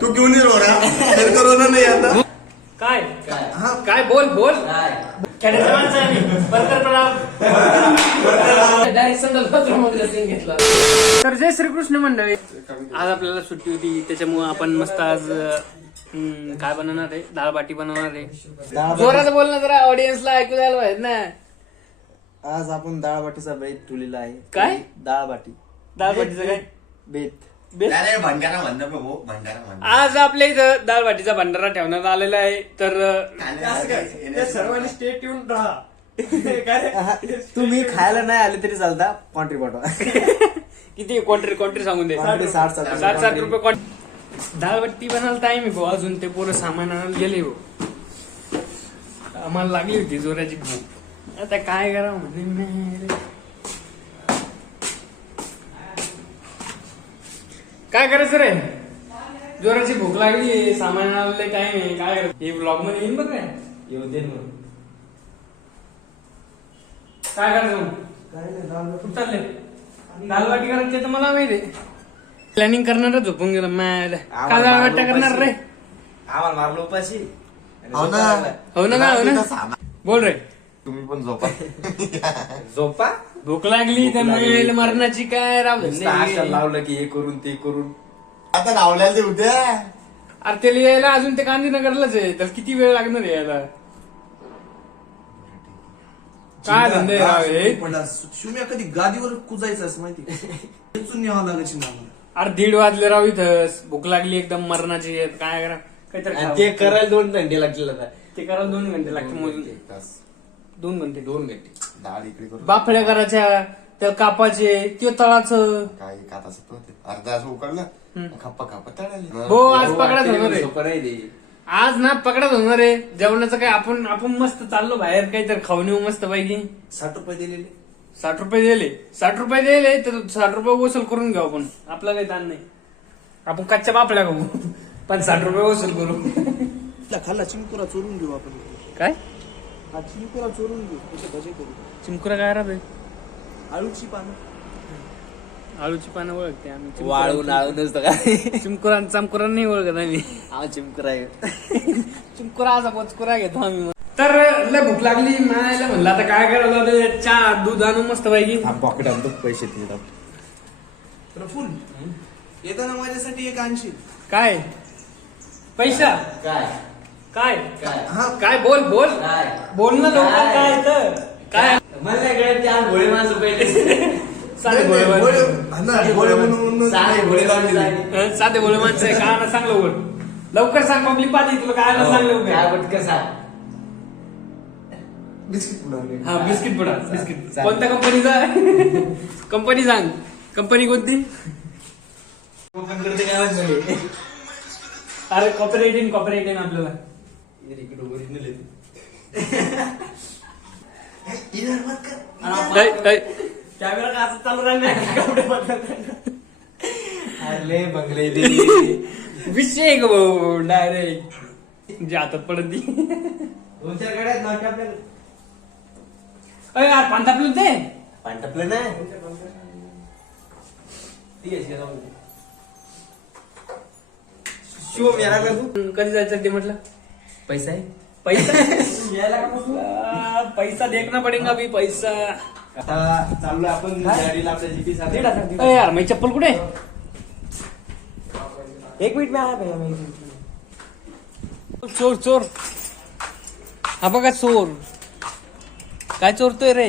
तू क्यों नहीं रो रहा मेरे को रोना नहीं आता. काय? काय? हाँ. काय बोल बोल. माणसं आहे प्रणाम. डायरेक्ट घेतला तर जय श्रीकृष्ण मंडळी. आज आपल्याला सुट्टी होती त्याच्यामुळे आपण मस्त आज हम्म, काय बनवणार आहे? डाळ बाटी बनवणार आहे. जोरात बोल ना जरा ऑडियन्सला ऐकू द्यायला पाहिजे ना. आज आपण डाळ बाटीचा बेत ठेवलेला आहे. काय? डाळ बाटी. डाळ बाटीचं काय? बेत. भंडारा भंडारा म्हणणं आज आपल्या इथं डाळ बाटीचा भंडारा ठेवण्यात आलेला आहे तर सर्वांनी स्टेट येऊन राहा. तुम्ही खायला नाही आले तरी चालता कॉन्ट्री पाठवा. किती? क्वांट्री क्वांट्री सांगून दे. Quantity साठ साठ साठ साठ रुपये क्वांट डाळबट्टी बनायला टाइम आहे भाऊ अजून ते पोरं सामान आणायला गेले भाऊ. आम्हाला लागली होती जोराची भूक. आता काय करा म्हणजे काय करायचं रे? जोराची भूक लागली सामान आणायला टाइम आहे. काय करायचं? हे ब्लॉगमध्ये येईन बघ काय? येऊ दे ना. काय करायचं मग? कुठं चालले दालवाटी करायची तर मला माहिती प्लॅनिंग करणार झोपून गेलं. मॅड काय दालवाट्या करणार रे. आम्हाला मारलो उपाशी. आणि हो ना. हो ना हो ना. बोल रे. तुम्ही पण झोपा. झोपा? भूक लागली तर मरणाची काय राव आशा लावलं की हे करून ते करून. आता लावल्याला ते उद्या अरे त्याला यायला अजून ते गांधीनगरलाच आहे. तर किती वेळ लागणार आहे यायला? काय धंदे राव हे? कधी गादीवर कुजायचं असं माहिती खेचून न्यावं लागायची ना आम्हाला. अरे दीड वाजले राव इथं. भूक लागली एकदम मरणाची. काय करा? काहीतरी आणि खावं. ते करायला दोन घंटे लागतील आता. ते करायला दोन घंटे लागते मोजून एक तास. दोन घंटे. दोन घंटे. डाळ इकडे करून. बाफड्या करायच्या त्या कापाचे ते तळाचं. काय होते अर्धा तास उकडलं खप्पा खप्पा तळाले हो आज पकडा होणार आहे. आज ना पकडत होणार आहे. जेवणाचं काय आपण आपण मस्त चाललो बाहेर काहीतरी खाऊन येऊ मस्त पैकी. साठ रुपये दिलेले. साठ रुपये दिले. साठ रुपये दिले तर साठ रुपये वसूल करून घेऊ आपण. आपला काही ताण नाही. आपण कच्च्या बापल्या खाऊ. पण साठ रुपये वसूल करू. खाल्ला चिमकुरा चोरून घेऊ आपण. काय? हा चिमकुरा चोरून घेऊ भजे करू चिमकुरा काय राहते आळूची पानं. आळूची पानं ओळखते आम्ही. चिमकुरा- वाळून आळून नसतं काय चिमकुरा आणि चमकुरा नाही ओळखत आम्ही. हा चिमकुरा आहे. चिमकुरा असा पोचकुरा घेतो आम्ही मग. तर लय भूक लागली. म्हणायला म्हणलं आता काय करायला ते चहा दूध आणू मस्त पैकी. पॉकेट आणतो. पैसे तिथे प्रफुल येताना माझ्यासाठी एक आणशील. काय? पैसा? काय? काय? काय? हा काय बोल बोल. काय? बोल ना लवकर काय? तर काय? मला नाही कळत त्या भोळे माणसं पहिले साधे भोळे गोळे माणसं. हा गोळे म्हणून साधे भोळे माणसं आहे. हं, साधे भोळे माणसं आहे काय ना सांग लवकर. लवकर सांग पब्लिक पाहिजे तुला काय ना सांग काय लवकर पटकन सांग. बिस्किट पुढे हा बिस्किट पुडा बिस्किट. कोणत्या कंपनीचा कंपनी सांग. कंपनी कोणती? अरे कॉपरेट इन कॉपरेट इन आपल्याला ऐ, ऐ. कॅमेरा का असं चालू राहिला अरे बंगले दे विषय डायरेक्ट जे हातात पडत ती दोन चार गाड्या आहेत ना आपल्याला अरे यार पांढरा आपलं ते पांटपलं नाही ती आहे शेतामध्ये. शिवम यायला का तू कधी जायचं ते म्हटलं पैसा आहे? पैसा? पैसा देखना पडेगा भी पैसा. आता चाललो आपण गाडीला आपल्या जीपी अरे यार मी चप्पल कुठे? आहे? एक मिनिट में आया भैया मैं चोर चोर हा बघा चोर. काय चोरतोय रे?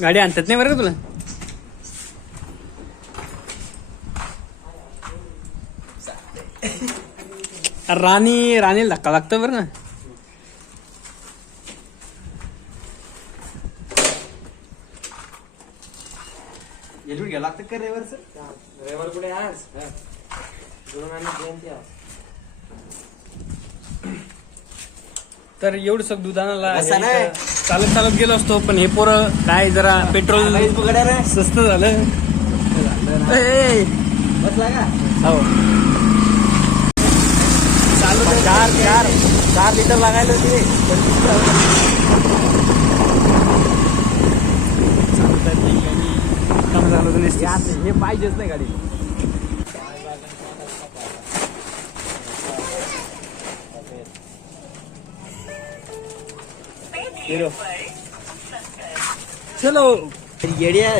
गाडी आणतात नाही बरं का तुला? राणी राणीला धक्का लागतो बरं ना हेल्मेट लागतं का रेवरच रेवर कुठे आज? दोन आणि जयंती आज. तर एवढं सग दुधानाला असं नाही. चालत चालत गेलो असतो पण हे पोरं काय जरा पेट्रोल काहीच स्वस्त झालं. ए, ए, बसला का? हो. चार चार चार लिटर लागायला होते. आहे, आहे. हे पाहिजेच नाही गाडी चलो. येड्या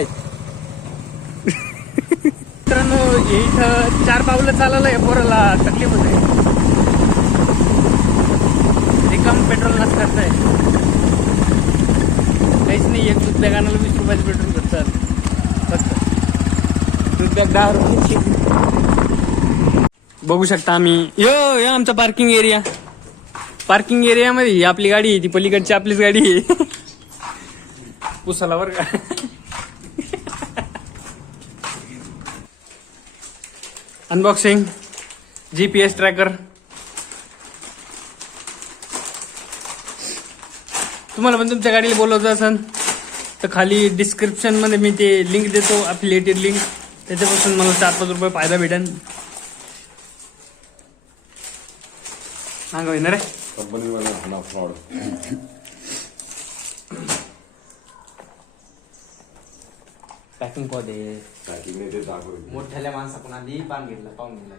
मित्रांनो हे इथं चार पावलं चालायला या पोराला तकलीफ होते कम पेट्रोल नस करताय काहीच नाही एक दूध बॅग आणायला वीस रुपयाचं पेट्रोल भेटतात फक्त. दूध बॅग दहा रुपयाची. बघू शकता आम्ही. यो यो आमचा पार्किंग एरिया पार्किंग एरियामध्ये ही आपली गाडी आहे ती पलीकडची आपलीच गाडी आहे. पुसाला बरं का? Unboxing G P S tracker तुम्हाला पण तुमच्या गाडीला बोलवतं असेल तर खाली डिस्क्रिप्शनमध्ये मी ते लिंक देतो अफिलिएटेड लिंक त्याच्यापासून मला चार पाच रुपये फायदा भेटेल सांगा येणार रे कंपनीवाला हा फ्रॉड पॅकिंग पॉदे पॅकिंग नाही ते दाखव मोठ्याल्या माणसाकडून आधी पान घेतला पाहून घेतला.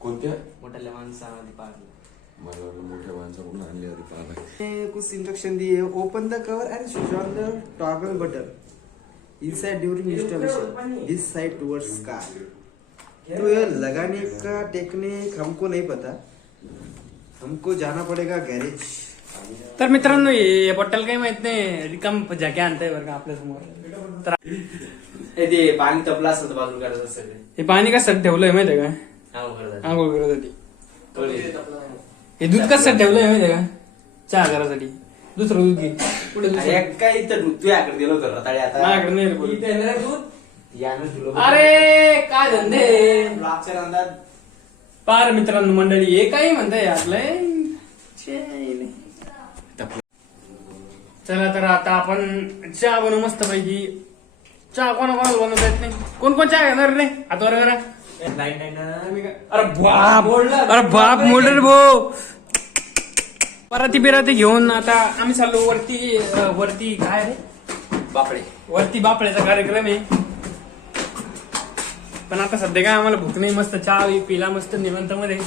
कोणत्या? मोठ्याल्या माणसानं आधी पान घेतला. मला वाटलं मोठ्या माणसाकडून आणली होती पाहता कुछ इंस्ट्रक्शन दिए. Open the cover and switch on the toggle button inside during installation this side towards car तो ये लगाने का टेक्निक हमको नहीं पता. हमको जाना पड़ेगा गैरेज तर मित्रांनो हे बॉटल काही माहीत नाही. रिकाम जॅके आणताय बरं का आपल्यासमोर तर ते पाणी तपला असतं बाजूला सगळे हे पाणी कसं ठेवलंय माहितीये का हा करतात आंघोळ करायसाठी थोडे हे दूध कसं ठेवलंय माहितीये का? चहा करायसाठी दुसरं दूध घे. पुढे दुसरं. काय इथं तुझ्याकडे दिलं होतं रताळे आता? माझ्याकडे नाही रे बोल. इथे आहे ना दूध? यानं तुला अरे काय धंदे? ब्लॉकच्या पार मित्रांनो मंडळी हे काही म्हणताय आपलंय चला तर आता आपण चहा बनवू मस्त पैकी चहा कोणा कोणाला बनवता येत नाही? कोण कोण चहा घेणार रे? हातवर करा नाही नाही ना अरे बाप अरे बाप मोल्डर भाऊ. पराती बिराती घेऊन आता आम्ही चाललो वरती वरती काय रे? बापडे. वरती बापड्याचा कार्यक्रम आहे. पण आता सध्या काय आम्हाला भूक नाही मस्त चहा बी पिला मस्त निवंत मध्ये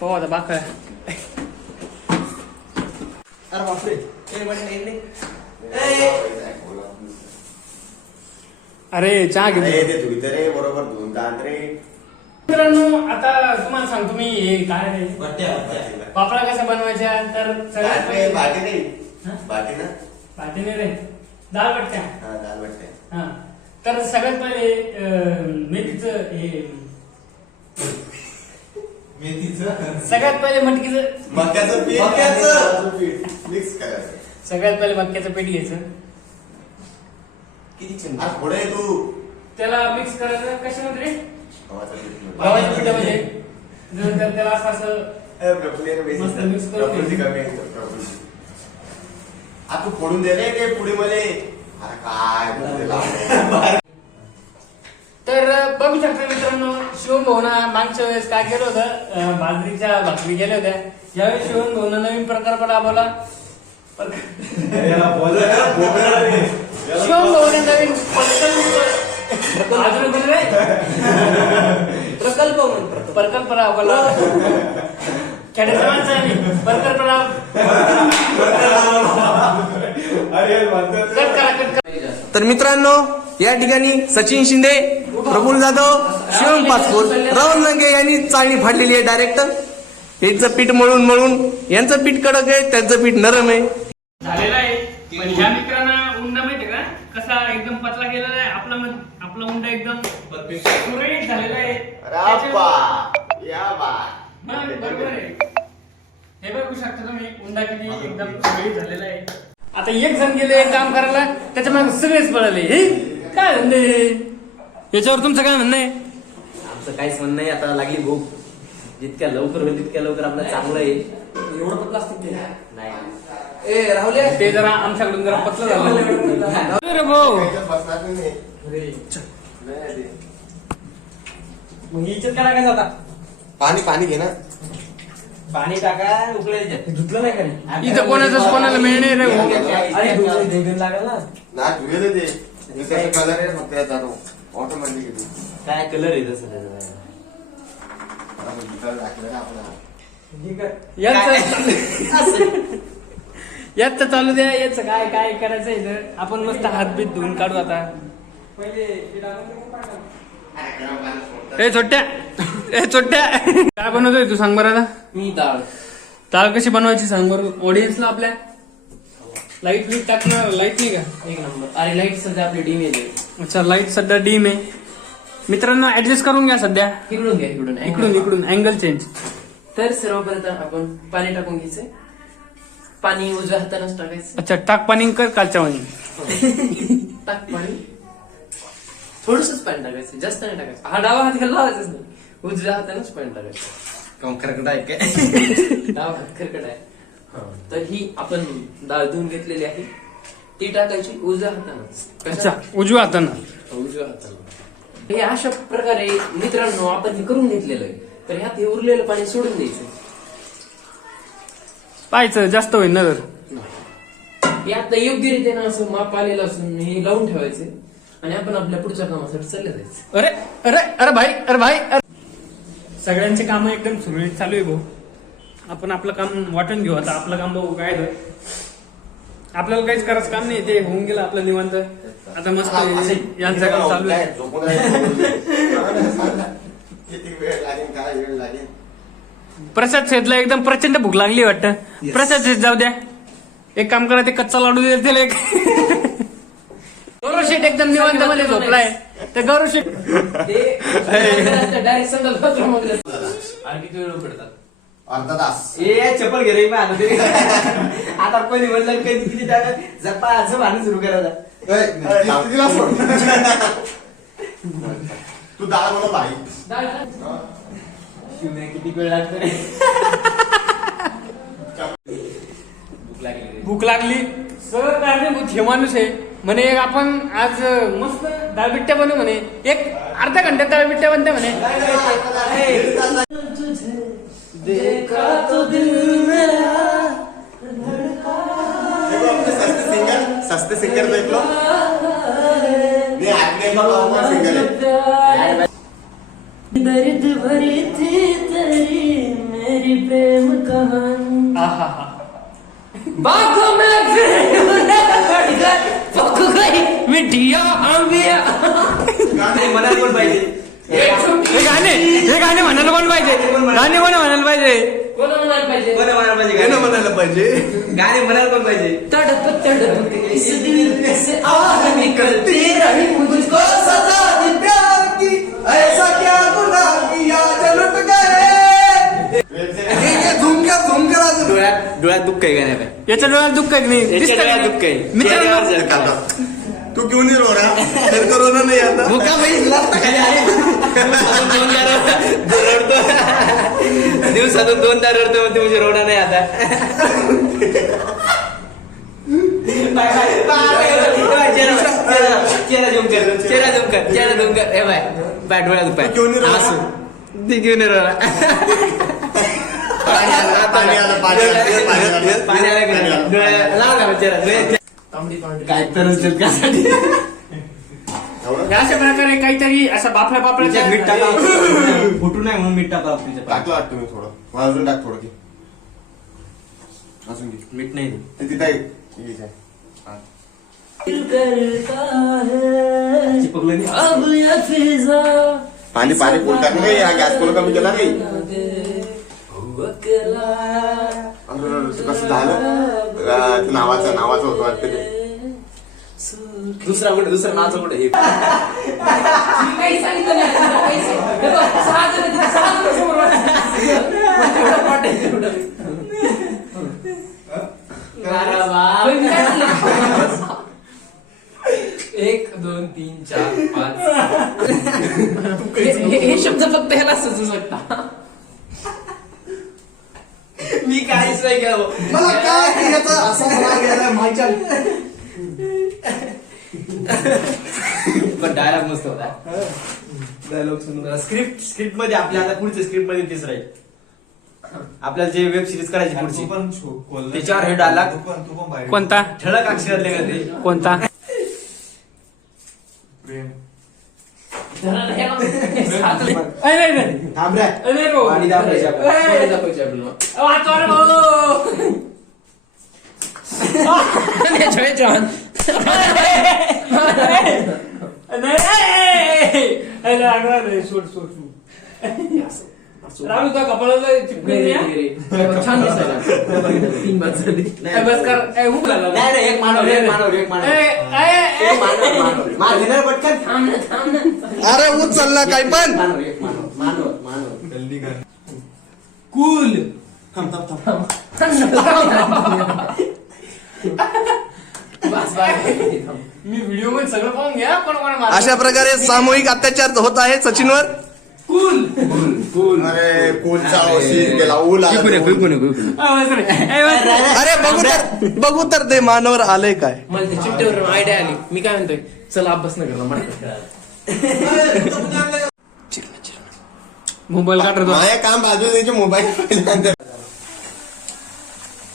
हो आता बाकळ. अरे बापरे. अरे चहा घेतो ते धुईत रे बरोबर धुवून दात रे मित्रांनो आता तुम्हाला सांगतो मी हे काय रे? पापडा कसा बनवायचा? तर सगळ्यात पहिले बाटी हा? बाटी ना? पाटीने रे. दाल बटक्या हा दाल वाटते हा. तर सगळ्यात पहिले अं, मेथीचं हे सगळ्यात पहिले मटकीचं मक्याचं पीठ मक्याचं. आणि पीठ. मिक्स करायचं. सगळ्यात पहिले मक्याचं पीठ घ्यायचं. किती छान आज पुढे तू त्याला मिक्स करायचं कशामध्ये रे गव्हाचं पीठ म्हणतो. गव्हाच्या पिठामध्ये नंतर त्याला असं असं ए, प्रफुल्ली रे बेसिक. मस्त mix करून प्रफुल्ली घे. कमी आहे इथं, प्रफुल्ली. आ, तू फोडून दे रे ते पुढे मले अरे काय बोलते. तर बघू शकता मित्रांनो शिवम भाऊना मागच्या वेळेस काय केलं होतं अं, बाजरीच्या भाकरी केल्या होत्या यावेळेस शिवम भाऊना नवीन प्रकार पण राबवला भाऊने नवीन प्रकल्प अजून कोणी रे? प्रकल्प म्हणतो प्रकल्प राबवला खेड्याच्या माणसाने प्रकल्प राब कट करा कट करा तर मित्रांनो या ठिकाणी सचिन शिंदे प्रफुल्ल जाधव शिवम पाचपूर राहुल लंगे यांनी चाळणी फाडलेली आहे डायरेक्ट यांचं पीठ मळून मळून यांचं पीठ कडक आहे त्यांचं पीठ नरम आहे झालेला आहे पण ह्या माहितीये कसा एकदम पतला केलेला आहे. आपला मध- आपला उंडा एकदम सुरळीत झालेला आहे. अरे त्याच्या- बा या बा. हा, बरोबर आहे. हे बघू शकता तुम्ही उंडा किती एकदम सुरळीत झालेला आहे. आता एक जण गेले काम करायला त्याच्यामागे सगळेच पळाले. हे काय म्हणणे याच्यावर तुमचं काय म्हणणं आहे? आमचं काहीच म्हणणं नाही आता लागली भूक. जितक्या लवकर होईल तितक्या लवकर आपलं चांगलं आहे. एवढं पण प्लास्टिक नाही. ए राहुल ते जरा आमच्याकडून जरा पतलं झालं. भाऊ. बसणार नाही मग काय टाकायचं आता? पाणी पाणी घे ना. पाणी टाका उकळायचं धुतलं नाही का इथं कोणाला मिळणे रे. अरे लागेल ना. ना धुवेल ते. कलर आहे फक्त याचा ऑटोमॅटिक काय कलर आहे तसं त्याचा? याच चालू द्या याच काय काय करायचं इथं? आपण मस्त हात बीत धुवून काढू आता. ए छोट्या. ए छोट्या. काय बनवतोय तू सांग बरं आता? मी डाळ डाळ कशी बनवायची सांग बरं? ऑडियन्सला आपल्या. लाइट बीट टाकणार लाइट नाही का? एक नंबर. अरे लाइट सध्या आपली डीम येते अच्छा लाइट सध्या डीम आहे. मित्रांनो ऍडजस्ट करून घ्या सध्या. इकडून घ्या इकडून. इकडून इकडून. अँगल चेंज तर सर्वप्रथम आपण पाणी टाकून घ्यायचंय. पाणी उजव्या हातानंच टाकायचं अच्छा टाक पाणी कर कालच्या पाणी टाक पाणी. थोडसच पाणी टाकायचं जास्त नाही टाकायचं. हा डावा हात घालला लावायचंच नाही. उजव्या हातानंच पाणी टाकायचं. कंकरकडा आहे काय? डावा हात खरकट आहे. हा. तर ही आपण डाळ धुवून घेतलेली आहे. ती टाकायची उजव्या हातानंच अच्छा कशा उजव्या हातानं उजव्या हातानं हे अशा प्रकारे मित्रांनो आपण हे करून घेतलेलं आहे. तर ह्यात हे उरलेलं पाणी सोडून द्यायचं. पाहायचं जास्त होईल ना तर हे आता योग्यरीत्यानं असं माप आलेलं असून हे लावून ठेवायचे आणि आपण आपल्या पुढच्या कामासाठी चालले जायचं. अरे अरे अरे भाई अरे भाई अरे. सगळ्यांचे काम एकदम सुरळीत चालू आहे भाऊ. आपण आपलं काम वाटून घेऊ आता आपलं काम बघू काय तर आपल्याला काहीच करायचं काम नाही ते होऊन गेलं आपलं निवांत. आता मस्त यांचं काम चालू आहे. झोपून. किती वेळ लागेल काय वेळ लागेल. प्रसाद शेतला एकदम प्रचंड भूक लागली वाटतं. प्रसाद शेत जाऊ द्या. एक काम करा ते कच्चा लाडू देतील एक गौरव शेठ एकदम निवांत मध्ये झोपलाय. तर गौरव डायरेक्ट किती वेळ पडतात अर्धा तास. ए चप्पल घे रे आता कोणी म्हणलं कधी किती टाका जपा असं भांडण सुरू करायला. तू शिवने किती वेळ लागतो रे भूक लागली. भूक लागली. सगळं कारणीभूत हे माणूस आहे. म्हणे एक आपण आज मस्त डाळबिट्ट्या बनवू म्हणे. एक अर्ध्या घंट्यात डाळबिट्ट्या बनते म्हणे. सस्ते सिंगर सस्ते सिंगर दर्द भरी थी तेरी मेरी प्रेम कहानी। आहाहा. बागों में फिर बढ़ गए पक गई मिठिया आंबिया। म्हणायला पण पाहिजे हे गाणे हे गाणे म्हणायला कोण पाहिजे गाणे कोण म्हणायला पाहिजे कोण म्हणायला पाहिजे कोण म्हणायला पाहिजे गाणं गाणे म्हणायला पाहिजे गाणे म्हणायला पण पाहिजे तड़प तड़प के इस दिल से आह निकलती दुःख आहे गाण्या काय याच्या डोळ्यात दुःख आहे की नाही याच्या दिसतं का डोळ्यात नाही? दुःख आहे. मित्रांनो चेहऱ्यावर झलका. तू क्यों नहीं रो रहा तेरे को रोना नहीं आता मुका भाई लास्ट खाली आले दिवसातून दोनदा रडतो रडतो दिवसातून दोनदा रडतो म्हणते म्हणजे रोडा नाही आता बाय, बाय. बाय, बाय, चेहरा बाय. चेहरा- चेहरा कर चेहरा कर चेहरा झूम कर हे बाय बाय डोळ्यात पाय क्यों नहीं रोना? हसू. ती घेऊन रोडा पाणी आलं, पाणी आलं, पाणी आलं, पाणी आलं. पाणी आलं का नाही? लाव ना तांबडी पांढरी काय तर एवढं? अशा प्रकारे काहीतरी असा बापला तिच्यात मीठ टाका फुटू नाही म्हणून मीठ टाका टाकलं वाटतं मी थोडं मग अजून टाक थोडं घे अजून घे मीठ नाही ते तिथं आहे. हे घे. हा. चिपकलं नाही पाणी पाणी फुल टाक नाही हा गॅस फुल कमी केला नाही कसं झालं नावाचं नावाचं होतं वाटतं ते दुसरा कुठे दुसरा नाचं कुठे? हे काही सांगितलं. एक दोन तीन चार पाच. हे शब्द फक्त ह्याला सुचू शकता मी काहीच नाही केलं मला काय याचा असा राग यायला माहिती पण डायलॉग मस्त होता. डायलॉग स्क्रिप्ट स्क्रिप्टमध्ये आपल्या आता पुढच्या स्क्रिप्टमध्ये तीच राहील आपल्याला जे वेब सिरीज करायची पुढची. त्याच्यावर हे डायलॉग कोणता? ठळक अक्षरातले का ते कोणता. पाणी पाणी. नाही, ए, ए, राहुल कपाळाला चिपकून नाही, या. नाही, नाही, नाही. छान दिसायला. तीन बाद झाली ए, बस कर. ए, हुक लागला. नाही नाही एक मानव एक मानव एक ए, मानव. ए, ए, एक मानव मानव. मार घेणार पटकन. थांब ना थांब ना. अरे उचल ना काय पण. मानव एक मानव मानव मानव. कूल. बस मी व्हिडिओमध्ये सगळं पाहून घ्या पण. अशा प्रकारे सामूहिक अत्याचार होत आहे सचिनवर. कूल. अरे कोणचा औषध गेला ऊल आला. अरे बघू तर बघू तर ते मानवर आलंय काय? मला ते चिमट्यावर आयडिया आली. मी काय म्हणतोय? चला अभ्यास न मला मोबाईल काढतो माझ्या काम बाजू त्याचे मोबाईल पहिल्यांदा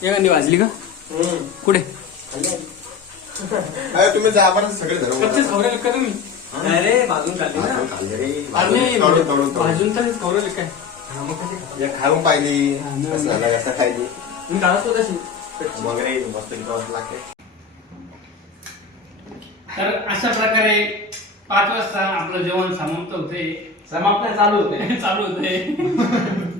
एखादी वाजली का? कुठे? अरे तुम्ही जा सगळे धरून कच्चेच खवरेल का तुम्ही. अरे बाजून खाल्ली ना. भाजून खाल्ले रे. अरे नाही, तळून- तळून- तळून. भाजून तर खवरेल काय? या खाऊन पाहिली. कसं झालं, कसं खायली? मी काढत होता तशी. मग रे मस्त लागते तर अशा प्रकारे पाच वाजता आपलं जेवण समाप्त होते समाप्त चालू होते चालू होते